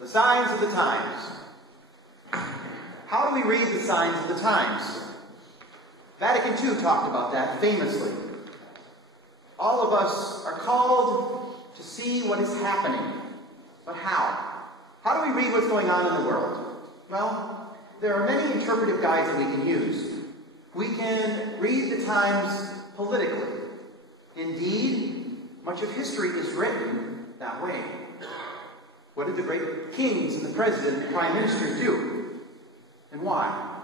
The signs of the times. How do we read the signs of the times? Vatican II talked about that famously. All of us are called to see what is happening. But how? How do we read what's going on in the world? Well, there are many interpretive guides that we can use. We can read the times politically. Indeed, much of history is written that way. What did the great kings and the president and prime ministers do? And why?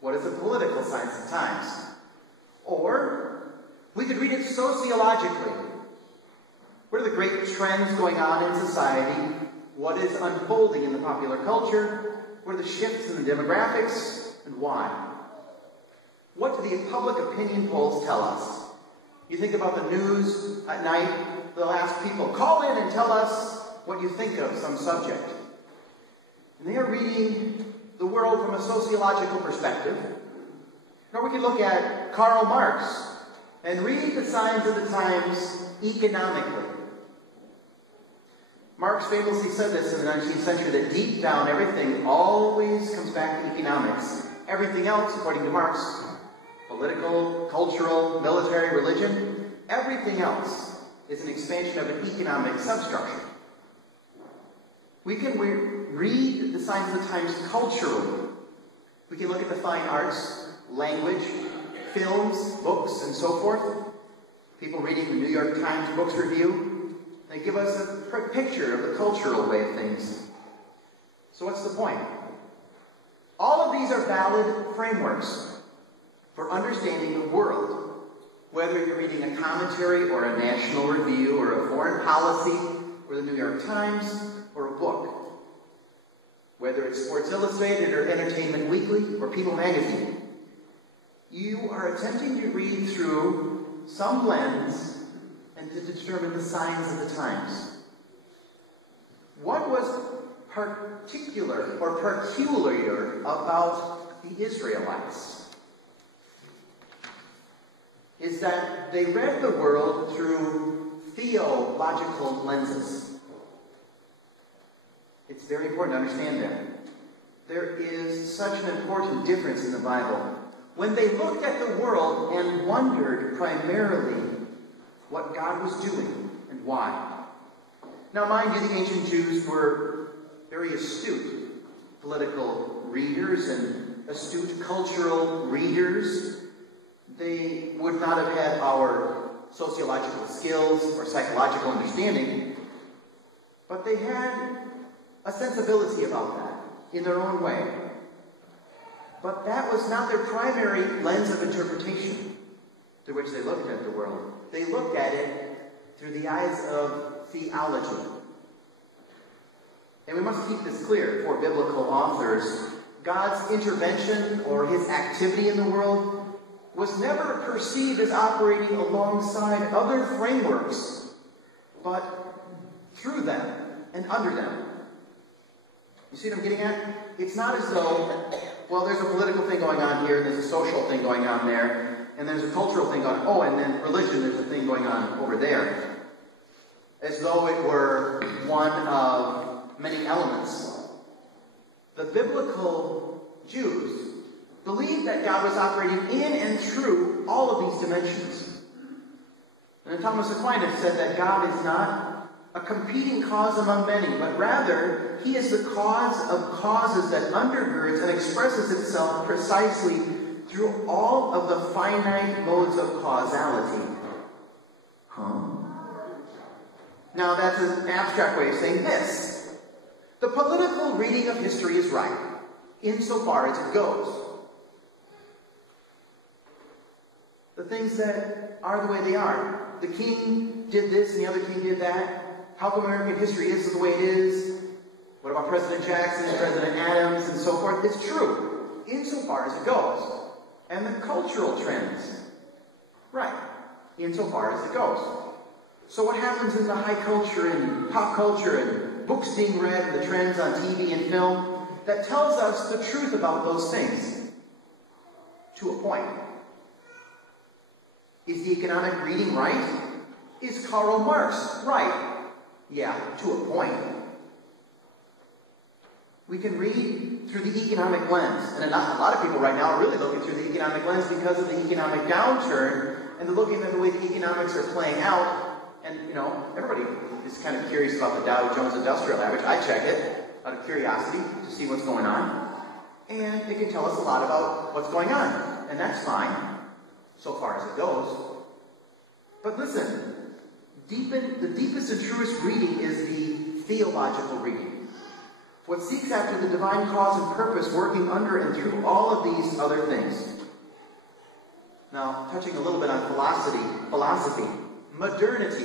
What is the political signs of the times? Or we could read it sociologically. What are the great trends going on in society? What is unfolding in the popular culture? What are the shifts in the demographics? And why? What do the public opinion polls tell us? You think about the news at night, they'll ask people, call in and tell us what you think of some subject. And they are reading the world from a sociological perspective. Or we can look at Karl Marx and read the signs of the times economically. Marx famously said this in the 19th century, that deep down everything always comes back to economics. Everything else, according to Marx, political, cultural, military, religion, everything else is an expansion of an economic substructure. We can read the signs of the times culturally. We can look at the fine arts, language, films, books, and so forth. People reading the New York Times Books Review, they give us a picture of the cultural way of things. So what's the point? All of these are valid frameworks for understanding the world, whether you're reading a commentary or a national review or a foreign policy or the New York Times or a book. Whether it's Sports Illustrated or Entertainment Weekly or People Magazine. You are attempting to read through some lens and to determine the signs of the times. What was particular or peculiar about the Israelites is that they read the world through theological lenses. It's very important to understand that. There is such an important difference in the Bible. When they looked at the world and wondered primarily what God was doing and why. Now, mind you, the ancient Jews were very astute political readers and astute cultural readers. They would not have had our sociological skills or psychological understanding, but they had a sensibility about that in their own way. But that was not their primary lens of interpretation through which they looked at the world. They looked at it through the eyes of theology. And we must keep this clear for biblical authors. God's intervention or his activity in the world was never perceived as operating alongside other frameworks, but through them and under them. You see what I'm getting at? It's not as though, well, there's a political thing going on here, and there's a social thing going on there, and there's a cultural thing going on. Oh, and then religion, there's a thing going on over there. As though it were one of many elements. The biblical Jews believed that God was operating in and through all of these dimensions. And Thomas Aquinas said that God is not a competing cause among many, but rather, he is the cause of causes that undergirds and expresses itself precisely through all of the finite modes of causality. Now, that's an abstract way of saying this. The political reading of history is right, insofar as it goes. The things that are the way they are. The king did this and the other king did that. How come American history is the way it is? What about President Jackson and President Adams and so forth? It's true, insofar as it goes. And the cultural trends, right, insofar as it goes. So what happens in the high culture and pop culture and books being read and the trends on TV and film that tells us the truth about those things? To a point. Is the economic reading right? Is Karl Marx right? Yeah, to a point. We can read through the economic lens. And a lot of people right now are really looking through the economic lens because of the economic downturn, and they're looking at the way the economics are playing out. And, everybody is kind of curious about the Dow Jones Industrial Average. I check it out of curiosity to see what's going on. And it can tell us a lot about what's going on. And that's fine, so far as it goes. But listen, the deepest and truest reading is the theological reading. What seeks after the divine cause and purpose working under and through all of these other things. Now, touching a little bit on philosophy, modernity,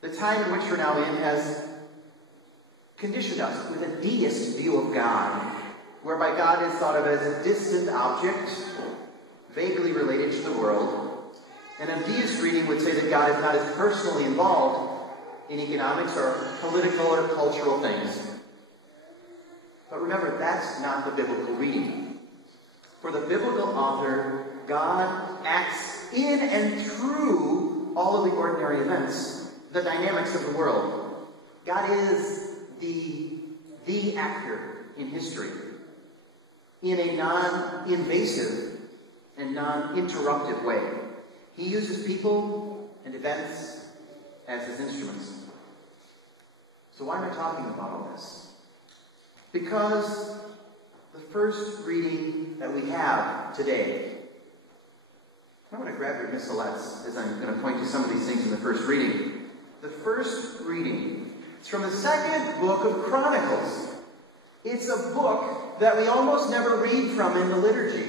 the time in which we're now in, has conditioned us with a deist view of God, whereby God is thought of as a distant object, vaguely related to the world. And a deist reading would say that God is not as personally involved in economics or political or cultural things. But remember, that's not the biblical reading. For the biblical author, God acts in and through all of the ordinary events, the dynamics of the world. God is the actor in history in a non-invasive and non-interruptive way. He uses people and events as his instruments. So why am I talking about all this? Because the first reading that we have today, I'm going to grab your missalettes as I'm going to point to some of these things in the first reading. The first reading is from the second book of Chronicles. It's a book that we almost never read from in the liturgy.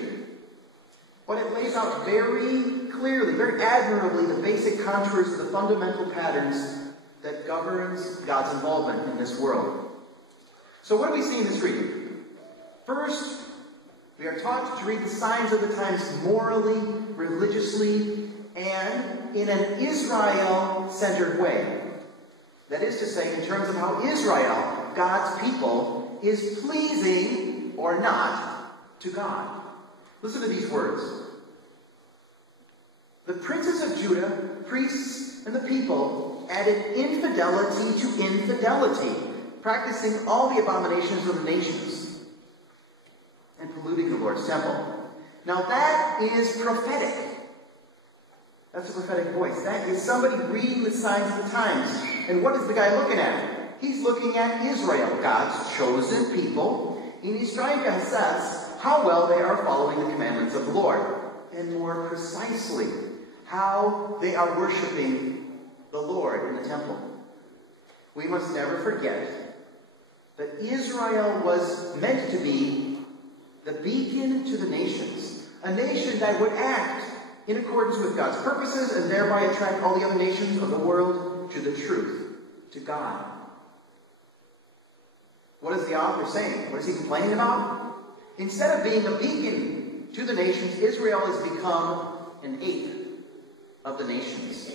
But it lays out very clearly, very admirably, the basic contours of the fundamental patterns that governs God's involvement in this world. So what do we see in this reading? First, we are taught to read the signs of the times morally, religiously, and in an Israel-centered way. That is to say, in terms of how Israel, God's people, is pleasing or not to God. Listen to these words. The princes of Judah, priests, and the people added infidelity to infidelity, practicing all the abominations of the nations and polluting the Lord's temple. Now that is prophetic. That's a prophetic voice. That is somebody reading the signs of the times. And what is the guy looking at? He's looking at Israel, God's chosen people, and he's trying to assess how well they are following the commandments of the Lord. And more precisely, how they are worshiping the Lord in the temple. We must never forget that Israel was meant to be the beacon to the nations. A nation that would act in accordance with God's purposes and thereby attract all the other nations of the world to the truth, to God. What is the author saying? What is he complaining about? Instead of being a beacon to the nations, Israel has become an ape of the nations.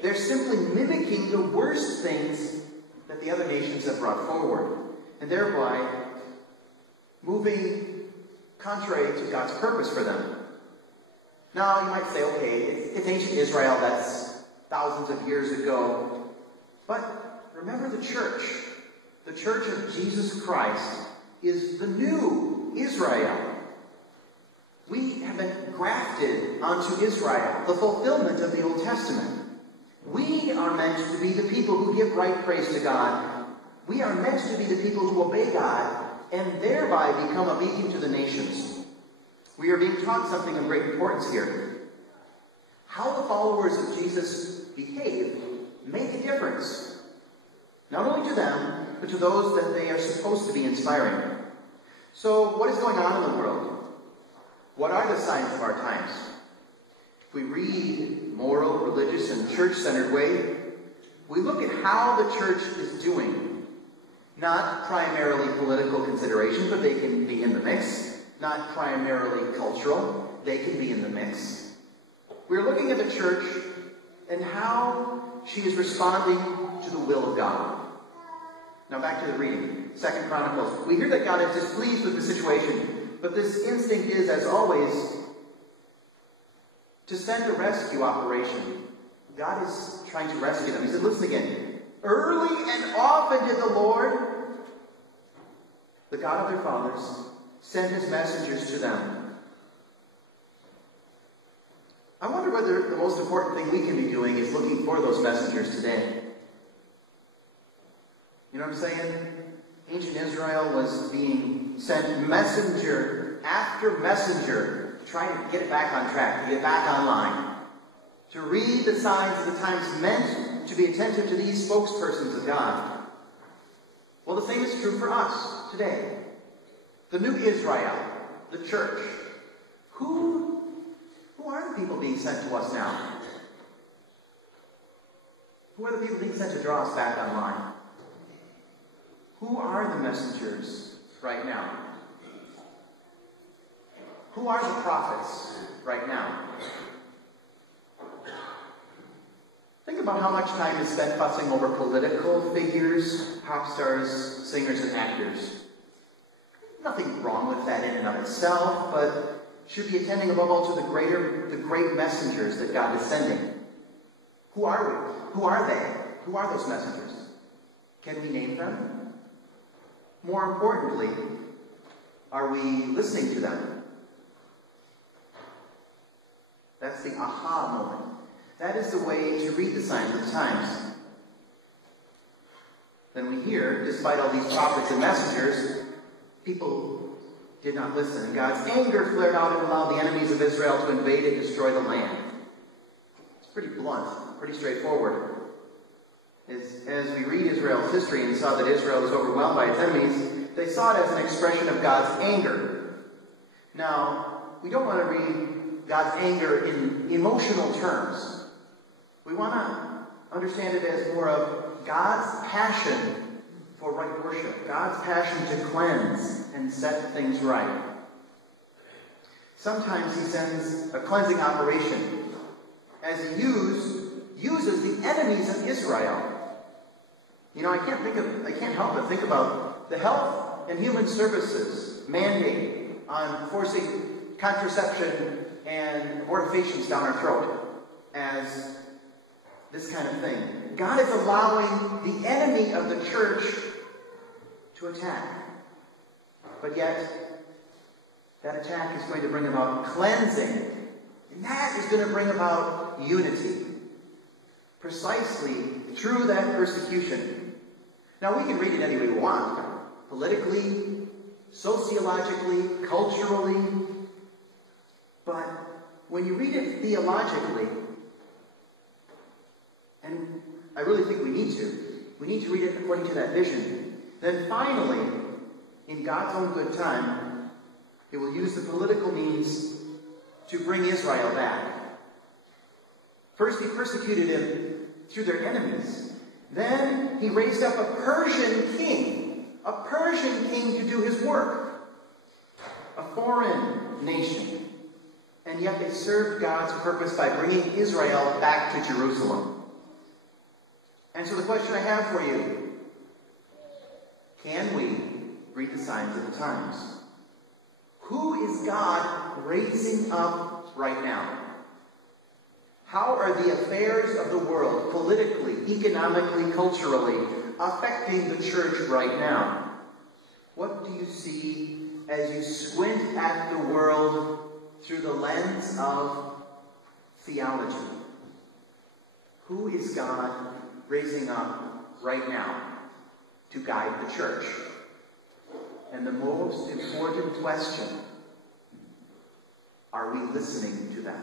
They're simply mimicking the worst things that the other nations have brought forward, and thereby moving contrary to God's purpose for them. Now, you might say, okay, it's ancient Israel, that's thousands of years ago. But remember the church of Jesus Christ is the new Israel. We have been grafted onto Israel, the fulfillment of the Old Testament. We are meant to be the people who give right praise to God. We are meant to be the people who obey God and thereby become a beacon to the nations. We are being taught something of great importance here. How the followers of Jesus behave make a difference, not only to them, but to those that they are supposed to be inspiring. So, what is going on in the world? What are the signs of our times? If we read moral, religious, and church-centered way, we look at how the church is doing. Not primarily political considerations, but they can be in the mix. Not primarily cultural, they can be in the mix. We're looking at the church and how she is responding to the will of God. Now back to the reading. 2 Chronicles. We hear that God is displeased with the situation, but this instinct is, as always, to send a rescue operation. God is trying to rescue them. He said, listen again. Early and often did the Lord the God of their fathers, sent his messengers to them. I wonder whether the most important thing we can be doing is looking for those messengers today. You know what I'm saying? Ancient Israel was being sent messenger after messenger, trying to get it back on track, to get it back online, to read the signs of the times, meant to be attentive to these spokespersons of God. Well, the same is true for us today. The new Israel, the church. Who are the people being sent to us now? Who are the people being sent to draw us back online? Who are the messengers right now? Who are the prophets right now? Think about how much time is spent fussing over political figures, pop stars, singers, and actors. Nothing wrong with that in and of itself, but should be attending above all to the great messengers that God is sending. Who are we? Who are they? Who are those messengers? Can we name them? More importantly, are we listening to them? That's the aha moment. That is the way to read the signs of the times. Then we hear, despite all these prophets and messengers, people did not listen. And God's anger flared out and allowed the enemies of Israel to invade and destroy the land. It's pretty blunt, pretty straightforward. As we read Israel's history and saw that Israel was overwhelmed by its enemies, they saw it as an expression of God's anger. Now, we don't want to read God's anger in emotional terms. We want to understand it as more of God's passion for right worship, God's passion to cleanse and set things right. Sometimes he sends a cleansing operation as he uses the enemies of Israel. You know, I can't help but think about the Health and Human Services mandate on forcing contraception and abortifacients down our throat as this kind of thing. God is allowing the enemy of the church to attack. But yet, that attack is going to bring about cleansing. And that is going to bring about unity. Precisely through that persecution. Now, we can read it any way we want. Politically, sociologically, culturally. But when you read it theologically, and I really think we need to read it according to that vision. Then finally, in God's own good time, he will use the political means to bring Israel back. First, he persecuted him through their enemies. Then, he raised up a Persian king to do his work. A foreign nation. And yet they served God's purpose by bringing Israel back to Jerusalem. And so the question I have for you, can we read the signs of the times? Who is God raising up right now? How are the affairs of the world, politically, economically, culturally, affecting the church right now? What do you see as you squint at the world through the lens of theology? Who is God raising up right now to guide the church? And the most important question, are we listening to them?